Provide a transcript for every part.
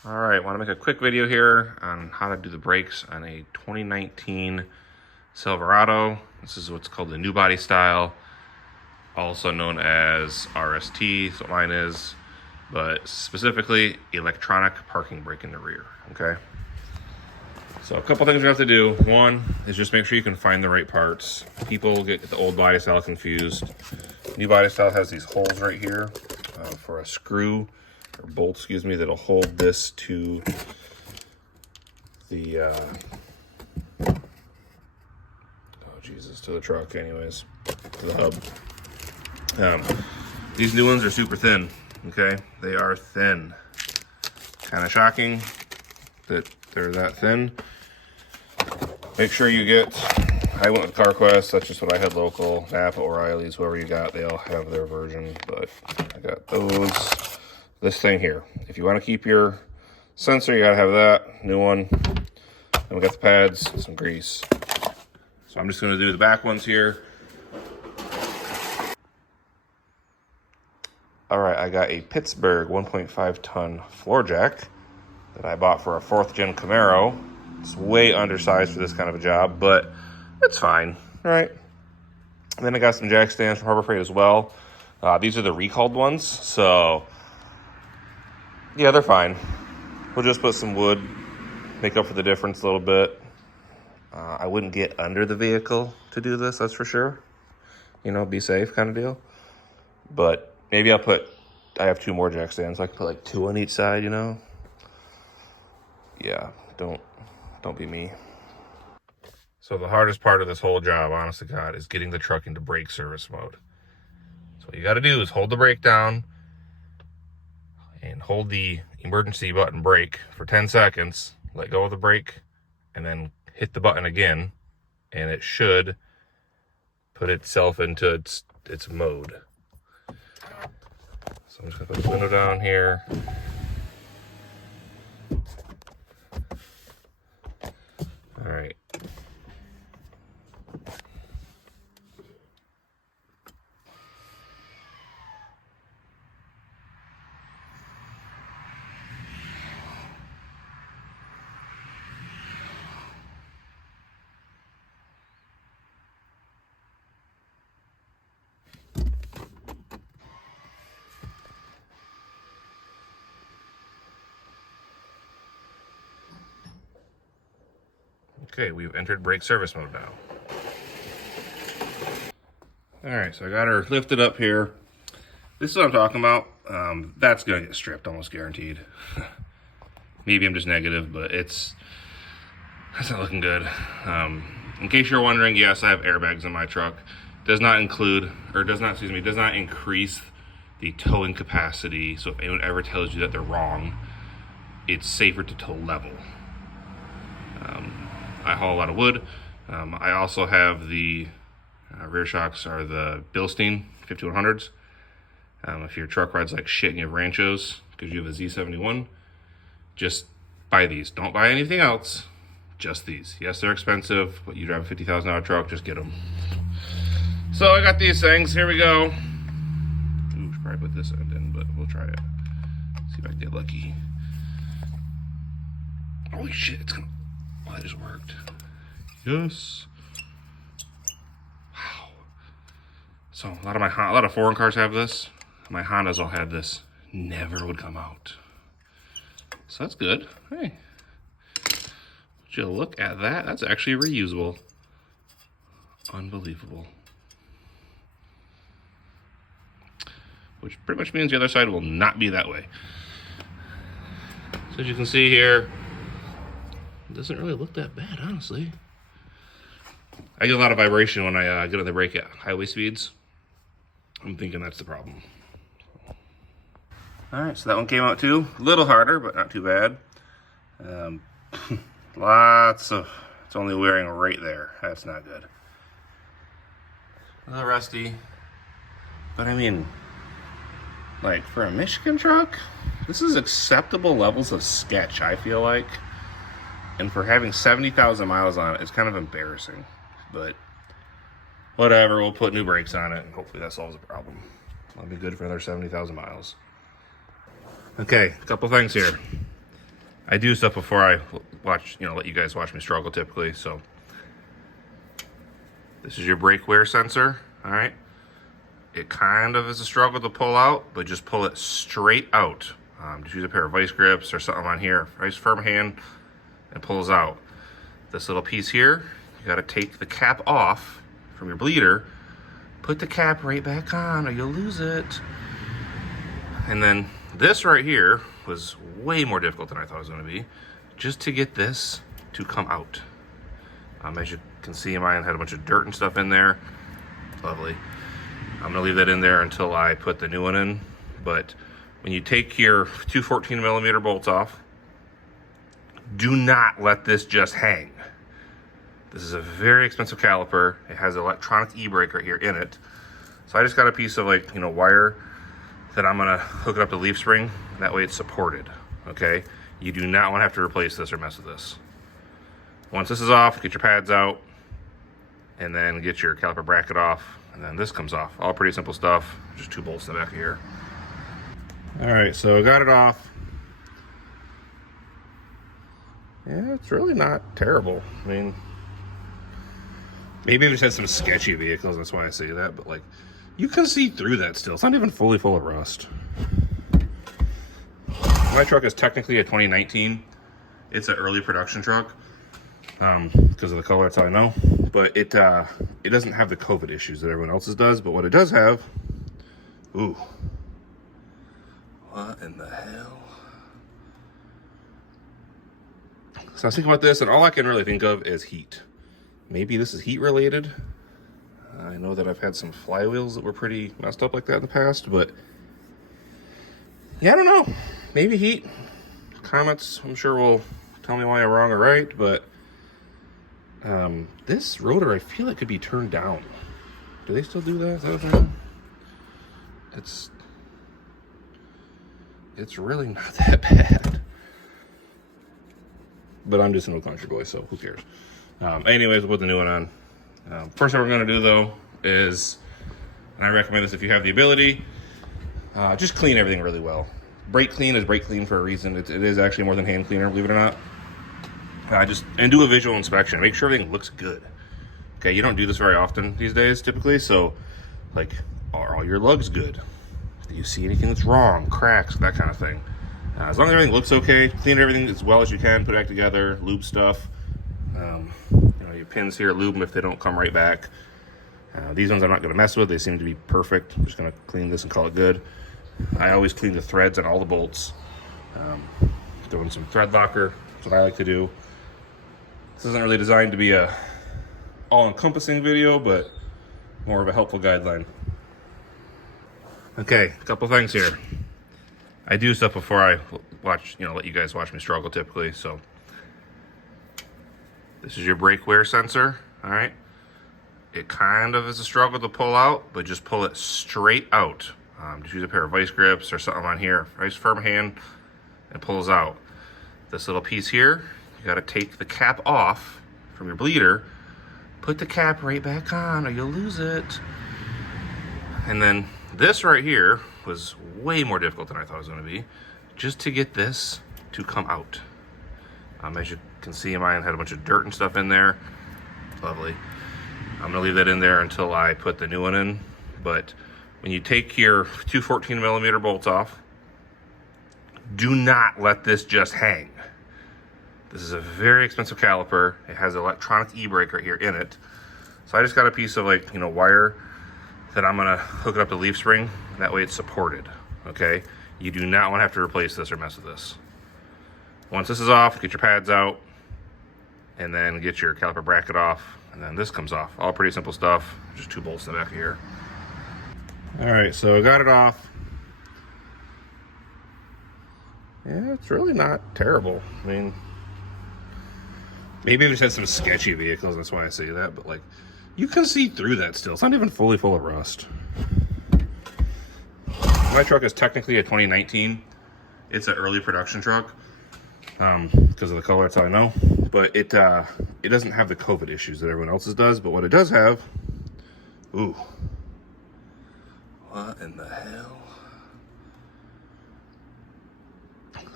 All right, want to make a quick video here on how to do the brakes on a 2019 Silverado. This is what's called the new body style, also known as RST, is what mine is, but specifically electronic parking brake in the rear, okay? So a couple things you have to do. One is just make sure you can find the right parts. People get the old body style confused. New body style has these holes right here for a screw, or bolt, excuse me, that'll hold this to the, to the truck anyways, to the hub. These new ones are super thin, okay? They are thin. Kind of shocking that they're that thin. Make sure you get, I went with CarQuest, that's just what I had local. Napa, O'Reilly's, whoever you got, they all have their version, but I got those. This thing here, if you want to keep your sensor, you gotta have that, new one. And we got the pads, some grease. So I'm just gonna do the back ones here. All right, I got a Pittsburgh 1.5 ton floor jack that I bought for a 4th gen Camaro. It's way undersized for this kind of a job, but it's fine, right? And then I got some jack stands from Harbor Freight as well. These are the recalled ones, so yeah, they're fine. We'll just put some wood, make up for the difference a little bit. I wouldn't get under the vehicle to do this, that's for sure. You know, be safe kind of deal. But maybe I have 2 more jack stands. I can put like 2 on each side, you know? Yeah, don't be me. So the hardest part of this whole job, honest to God, is getting the truck into brake service mode. So what you gotta do is hold the brake down and hold the emergency button brake for 10 seconds, let go of the brake, and then hit the button again, and it should put itself into its mode. So I'm just gonna put the window down here. All right. Okay, we've entered brake service mode now. All right, so I got her lifted up here. This is what I'm talking about. That's gonna get stripped, almost guaranteed. Maybe I'm just negative, but that's not looking good. In case you're wondering, yes, I have airbags in my truck. Does not increase the towing capacity. So if anyone ever tells you that they're wrong, it's safer to tow level. I haul a lot of wood. I also have the rear shocks are the Bilstein 5100s. If your truck rides like shit and you have ranchos because you have a Z71, just buy these. Don't buy anything else, just these. Yes, they're expensive, but you drive a $50,000 truck, just get them. So I got these things, here we go. Ooh, should probably put this end in, but we'll try it. See if I can get lucky. Holy shit, oh, that just worked. Yes. Wow. So a lot of foreign cars have this. My Hondas all had this. Never would come out. So that's good. Hey. Would you look at that? That's actually reusable. Unbelievable. Which pretty much means the other side will not be that way. So as you can see here, it doesn't really look that bad, honestly. I get a lot of vibration when I get on the brake at highway speeds. I'm thinking that's the problem. All right, so that one came out too. A little harder, but not too bad. It's only wearing right there. That's not good. A little rusty. But I mean, like for a Michigan truck, this is acceptable levels of sketch, I feel like. And for having 70,000 miles on it, it's kind of embarrassing. But whatever, we'll put new brakes on it and hopefully that solves the problem. That'll be good for another 70,000 miles. Okay, a couple things here. I do stuff before I watch, let you guys watch me struggle typically. So this is your brake wear sensor, all right? It kind of is a struggle to pull out, but just pull it straight out. Just use a pair of vice grips or something on here, nice firm hand, and it pulls out. This little piece here, you gotta take the cap off from your bleeder, put the cap right back on or you'll lose it. And then this right here was way more difficult than I thought it was gonna be, just to get this to come out. As you can see, mine had a bunch of dirt and stuff in there. Lovely. I'm gonna leave that in there until I put the new one in. But when you take your two 14mm bolts off, do not let this just hang. This is a very expensive caliper. It has an electronic e-brake right here in it. So I just got a piece of wire that I'm gonna hook it up to the leaf spring. That way it's supported, okay? You do not wanna have to replace this or mess with this. Once this is off, get your pads out and then get your caliper bracket off. And then this comes off. All pretty simple stuff. Just 2 bolts in the back of here. All right, so I got it off. Yeah, it's really not terrible. I mean, maybe it just had some sketchy vehicles, that's why I say that, but you can see through that still. It's not even fully full of rust. My truck is technically a 2019. It's an early production truck. Because of the color, that's how I know. But it doesn't have the COVID issues that everyone else's does. But what it does have, ooh, what in the hell? So I was thinking about this, and all I can really think of is heat. Maybe this is heat related. I know that I've had some flywheels that were pretty messed up like that in the past, but yeah, I don't know. Maybe heat. Comments, I'm sure, will tell me why I'm wrong or right, but this rotor, I feel it could be turned down. Do they still do that? Is that a thing? It's really not that bad. But I'm just an old country boy, so who cares? Anyways, we'll put the new one on. First thing we're gonna do though is, and I recommend this if you have the ability, just clean everything really well. Brake clean is brake clean for a reason. It is actually more than hand cleaner, believe it or not. And do a visual inspection. Make sure everything looks good. Okay, you don't do this very often these days, typically. So, are all your lugs good? Do you see anything that's wrong? Cracks, that kind of thing. As long as everything looks okay, clean everything as well as you can. Put it back together. Lube stuff. Your pins here, lube them if they don't come right back. These ones I'm not going to mess with. They seem to be perfect. I'm just going to clean this and call it good. I always clean the threads on all the bolts. Doing some thread locker. That's what I like to do. This isn't really designed to be a all-encompassing video, but more of a helpful guideline. Okay, a couple things here. I do stuff before I watch, let you guys watch me struggle typically. So this is your brake wear sensor, all right? It kind of is a struggle to pull out, but just pull it straight out. Just use a pair of vice grips or something on here, nice firm hand, and it pulls out. This little piece here, you gotta take the cap off from your bleeder, put the cap right back on or you'll lose it. And then this right here was way more difficult than I thought it was gonna be, just to get this to come out. As you can see, mine had a bunch of dirt and stuff in there. Lovely. I'm gonna leave that in there until I put the new one in. But when you take your two 14mm bolts off, do not let this just hang. This is a very expensive caliper. It has an electronic e-brake right here in it. So I just got a piece of wire that I'm gonna hook it up to the leaf spring. That way it's supported, okay? You do not wanna have to replace this or mess with this. Once this is off, get your pads out and then get your caliper bracket off. And then this comes off. All pretty simple stuff. Just 2 bolts in the back of here. All right, so I got it off. Yeah, it's really not terrible. I mean, maybe it just had some sketchy vehicles, that's why I say that, but you can see through that still. It's not even fully full of rust. My truck is technically a 2019. It's an early production truck. Because of the color, that's how I know. But it doesn't have the COVID issues that everyone else's does. But what it does have, ooh, what in the hell? So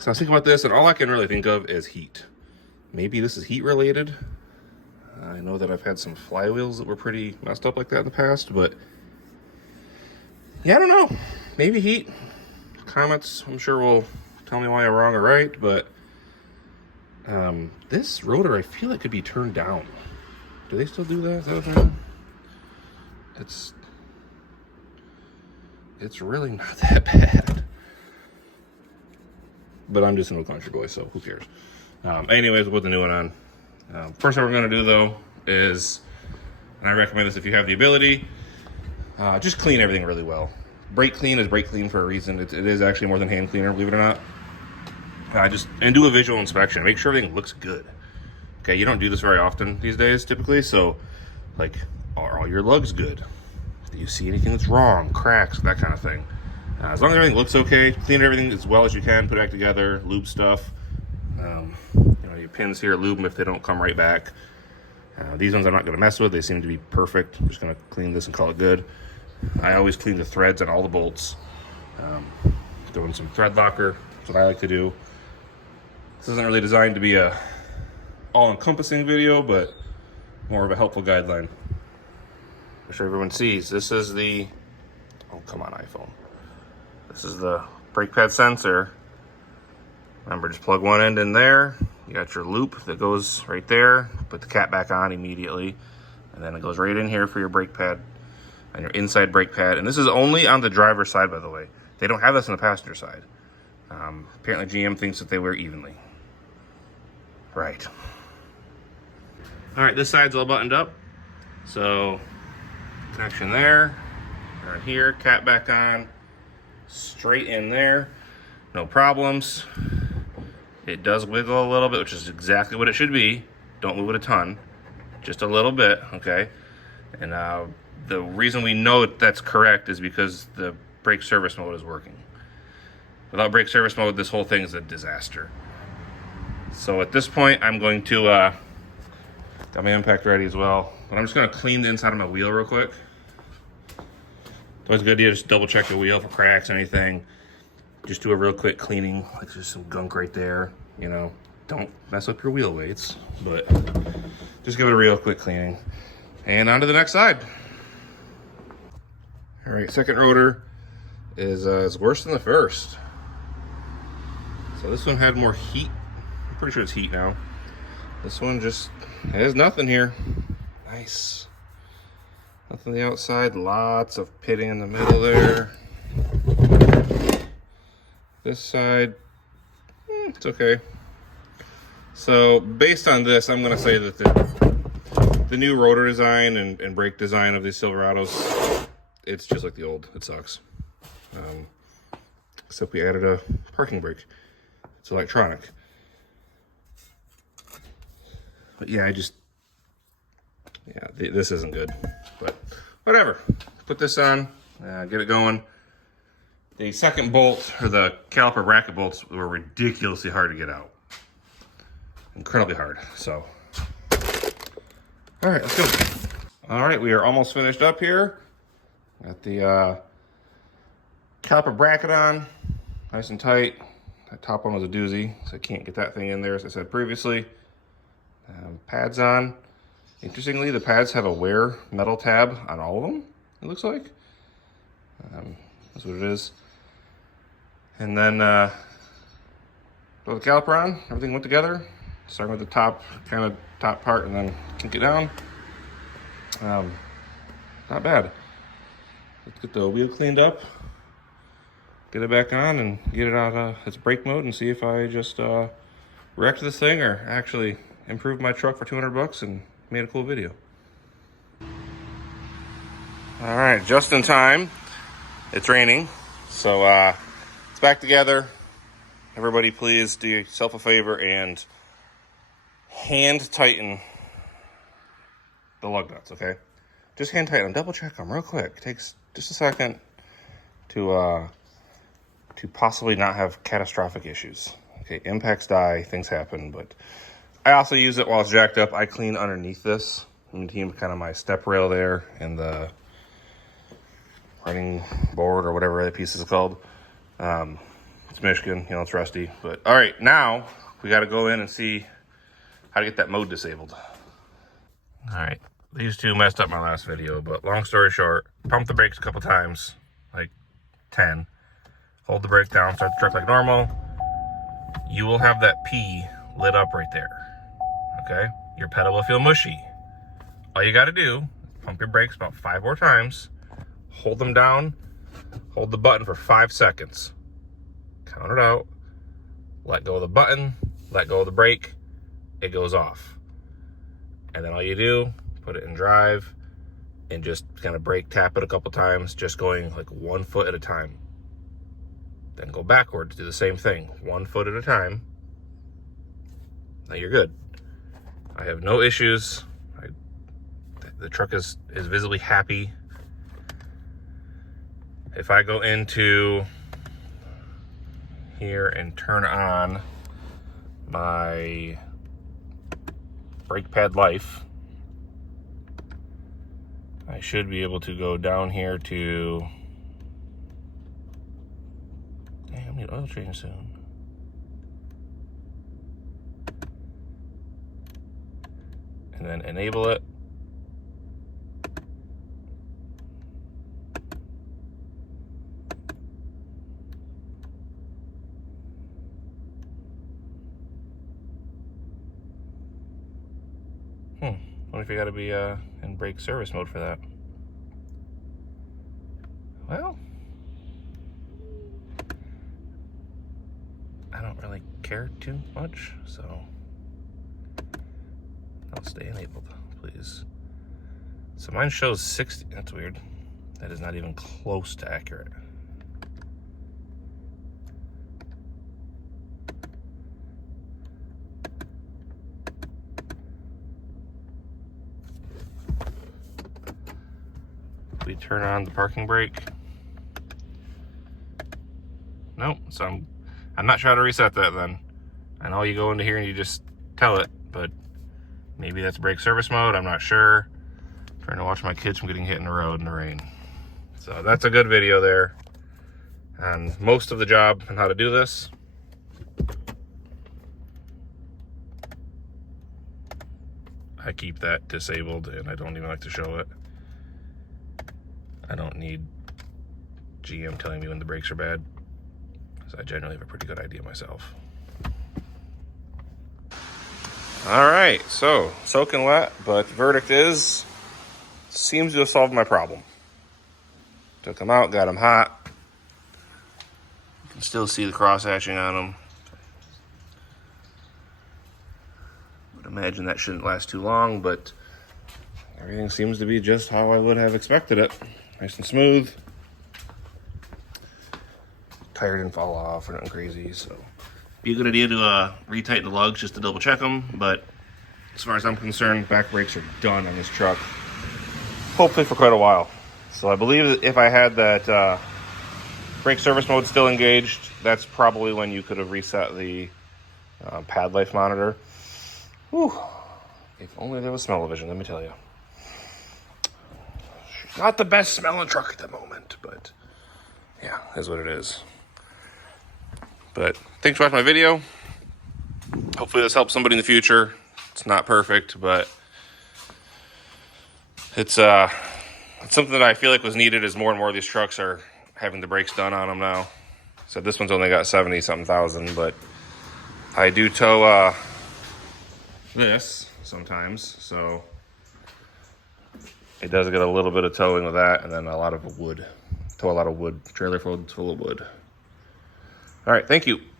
So I was thinking about this, and all I can really think of is heat. Maybe this is heat related. I know that I've had some flywheels that were pretty messed up like that in the past, but yeah, I don't know. Maybe heat. Comments, I'm sure, will tell me why I'm wrong or right, but this rotor, I feel it could be turned down. Do they still do that? Is that a thing? It's really not that bad. But I'm just an old country boy, so who cares? Anyways, we'll put the new one on. First thing we're going to do, though, is, and I recommend this if you have the ability, just clean everything really well. Brake clean is brake clean for a reason. It is actually more than hand cleaner, believe it or not. And do a visual inspection. Make sure everything looks good. Okay, you don't do this very often these days, typically, so, like, are all your lugs good? Do you see anything that's wrong? Cracks, that kind of thing. As long as everything looks okay, clean everything as well as you can, put it back together, lube stuff. Your pins here, lube them if they don't come right back. These ones I'm not going to mess with. They seem to be perfect. I'm just going to clean this and call it good. I always clean the threads on all the bolts. Doing some thread locker. That's what I like to do. This isn't really designed to be a all-encompassing video, but more of a helpful guideline. I'm sure everyone sees. This is the, oh, come on, iPhone. This is the brake pad sensor. Remember, just plug one end in there. You got your loop that goes right there. Put the cap back on immediately. And then it goes right in here for your brake pad and your inside brake pad. And this is only on the driver's side, by the way. They don't have this on the passenger side. Apparently GM thinks that they wear evenly. Right. All right, this side's all buttoned up. So, connection there, right here, cap back on, straight in there, no problems. It does wiggle a little bit, which is exactly what it should be. Don't move it a ton, just a little bit, okay? And the reason we know that's correct is because the brake service mode is working. Without brake service mode, this whole thing is a disaster. So at this point, I'm going to, got my impact ready as well, but I'm just gonna clean the inside of my wheel real quick. It's always a good idea to just double check the wheel for cracks or anything. Just do a real quick cleaning, like there's some gunk right there, you know. Don't mess up your wheel weights, but just give it a real quick cleaning. And on to the next side. All right, second rotor is worse than the first. So this one had more heat. I'm pretty sure it's heat now. This one just has nothing here. Nice. Nothing on the outside. Lots of pitting in the middle there. This side, it's okay. So based on this, I'm going to say that the new rotor design and brake design of these Silverados, it's just like the old. It sucks. Except we added a parking brake. It's electronic. But yeah, this isn't good. But whatever. Put this on, get it going. The second bolt, or the caliper bracket bolts, were ridiculously hard to get out. Incredibly hard, so. All right, let's go. All right, we are almost finished up here. Got the caliper bracket on, nice and tight. That top one was a doozy, so I can't get that thing in there, as I said previously. Pads on. Interestingly, the pads have a wear metal tab on all of them, it looks like. That's what it is. And then throw the caliper on, everything went together. Starting with the top part and then kink it down. Not bad. Let's get the wheel cleaned up, get it back on and get it out of its brake mode and see if I just wrecked this thing or actually improved my truck for 200 bucks and made a cool video. All right, just in time. It's raining, so it's back together. Everybody please do yourself a favor and hand tighten the lug nuts, okay? Just hand tighten them, double check them real quick. It takes just a second to possibly not have catastrophic issues. Okay, impacts die, things happen, but I also use it while it's jacked up. I clean underneath this. I'm team kind of my step rail there and the running board or whatever that piece is called. It's Michigan, you know, it's rusty. But all right, now we got to go in and see how to get that mode disabled. All right, these two messed up my last video, but long story short, pump the brakes a couple times, like 10. Hold the brake down, start the truck like normal. You will have that P lit up right there, okay? Your pedal will feel mushy. All you got to do, pump your brakes about 5 more times, hold them down, hold the button for 5 seconds. Count it out, let go of the button, let go of the brake, it goes off. And then all you do, put it in drive and just kind of brake tap it a couple times, just going like 1 foot at a time. Then go backwards, do the same thing, 1 foot at a time. Now you're good. I have no issues. The truck is visibly happy. If I go into here and turn on my brake pad life, I should be able to go down here to, dang, I need oil change soon. And then enable it. What if you gotta be in brake service mode for that? Well, I don't really care too much, so I'll stay enabled, please. So mine shows 60, that's weird. That is not even close to accurate. We turn on the parking brake. Nope, so I'm not sure how to reset that then. I know you go into here and you just tell it, but maybe that's brake service mode, I'm not sure. I'm trying to watch my kids from getting hit in the road in the rain. So that's a good video there on most of the job and how to do this. I keep that disabled and I don't even like to show it. I don't need GM telling me when the brakes are bad, because I generally have a pretty good idea myself. All right, so soaking wet, but the verdict is, seems to have solved my problem. Took them out, got them hot. You can still see the cross hatching on them. Would imagine that shouldn't last too long, but everything seems to be just how I would have expected it. Nice and smooth. Tire didn't fall off or nothing crazy, so be a good idea to retighten the lugs just to double check them. But as far as I'm concerned, back brakes are done on this truck, hopefully for quite a while. So I believe that if I had that brake service mode still engaged, that's probably when you could have reset the pad life monitor. Whew. If only there was smell-o-vision, let me tell you. Not the best smelling truck at the moment, but yeah, is what it is. But thanks for watching my video. Hopefully this helps somebody in the future. It's not perfect, but it's something that I feel like was needed as more and more of these trucks are having the brakes done on them now. So this one's only got 70-something thousand, but I do tow this sometimes, so it does get a little bit of towing with that, and then a lot of wood. Tow a lot of wood. Trailer full of wood. All right, thank you.